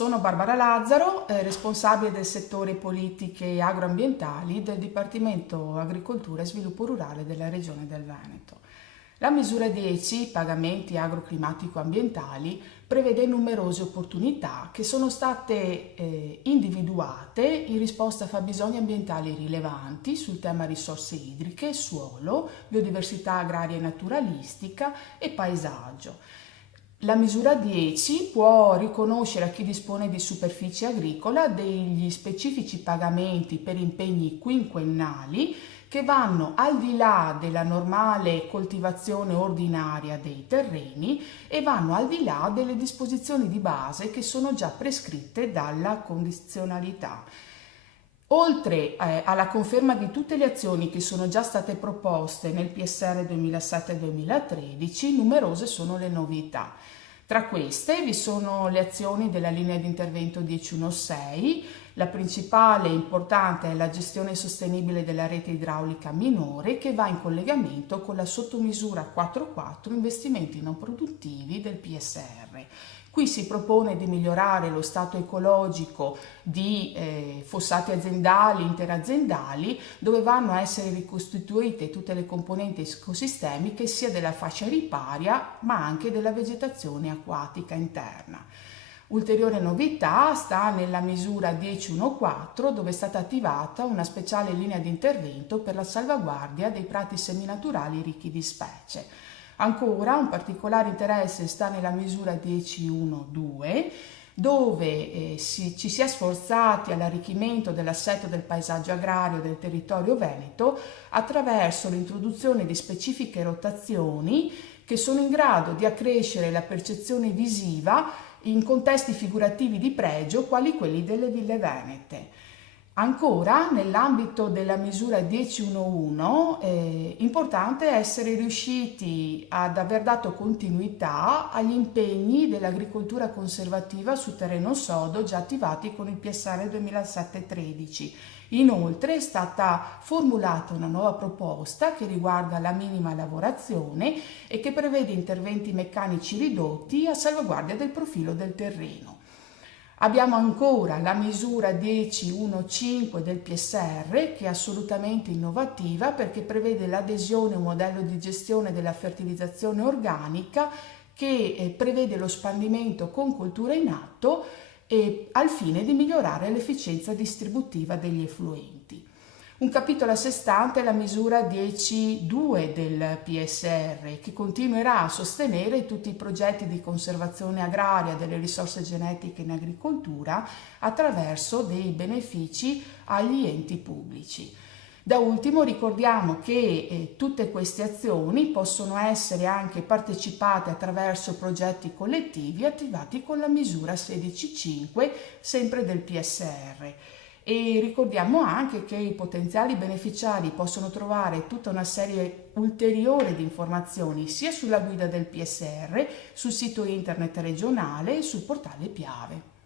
Sono Barbara Lazzaro, responsabile del settore politiche agroambientali del Dipartimento Agricoltura e Sviluppo Rurale della Regione del Veneto. La misura 10, pagamenti agroclimatico-ambientali, prevede numerose opportunità che sono state individuate in risposta a fabbisogni ambientali rilevanti sul tema risorse idriche, suolo, biodiversità agraria e naturalistica e paesaggio. La misura 10 può riconoscere a chi dispone di superficie agricola degli specifici pagamenti per impegni quinquennali che vanno al di là della normale coltivazione ordinaria dei terreni e vanno al di là delle disposizioni di base che sono già prescritte dalla condizionalità. Oltre alla conferma di tutte le azioni che sono già state proposte nel PSR 2007-2013, numerose sono le novità. Tra queste vi sono le azioni della linea di intervento 1016, la principale e importante è la gestione sostenibile della rete idraulica minore che va in collegamento con la sottomisura 4.4 investimenti non produttivi del PSR. Qui si propone di migliorare lo stato ecologico di fossati aziendali, interaziendali, dove vanno a essere ricostituite tutte le componenti ecosistemiche sia della fascia riparia ma anche della vegetazione acquatica interna. Ulteriore novità sta nella misura 1014 dove è stata attivata una speciale linea di intervento per la salvaguardia dei prati seminaturali ricchi di specie. Ancora un particolare interesse sta nella misura 10.1.2 dove ci si è sforzati all'arricchimento dell'assetto del paesaggio agrario del territorio veneto attraverso l'introduzione di specifiche rotazioni che sono in grado di accrescere la percezione visiva in contesti figurativi di pregio quali quelli delle ville venete. Ancora, nell'ambito della misura 10.1.1, importante essere riusciti ad aver dato continuità agli impegni dell'agricoltura conservativa su terreno sodo già attivati con il PSR 2007-13. Inoltre è stata formulata una nuova proposta che riguarda la minima lavorazione e che prevede interventi meccanici ridotti a salvaguardia del profilo del terreno. Abbiamo ancora la misura 10.1.5 del PSR che è assolutamente innovativa perché prevede l'adesione a un modello di gestione della fertilizzazione organica che prevede lo spandimento con colture in atto e al fine di migliorare l'efficienza distributiva degli effluenti. Un capitolo a sé stante è la misura 10.2 del PSR che continuerà a sostenere tutti i progetti di conservazione agraria delle risorse genetiche in agricoltura attraverso dei benefici agli enti pubblici. Da ultimo ricordiamo che tutte queste azioni possono essere anche partecipate attraverso progetti collettivi attivati con la misura 16.5 sempre del PSR. E ricordiamo anche che i potenziali beneficiari possono trovare tutta una serie ulteriore di informazioni sia sulla guida del PSR, sul sito internet regionale e sul portale Piave.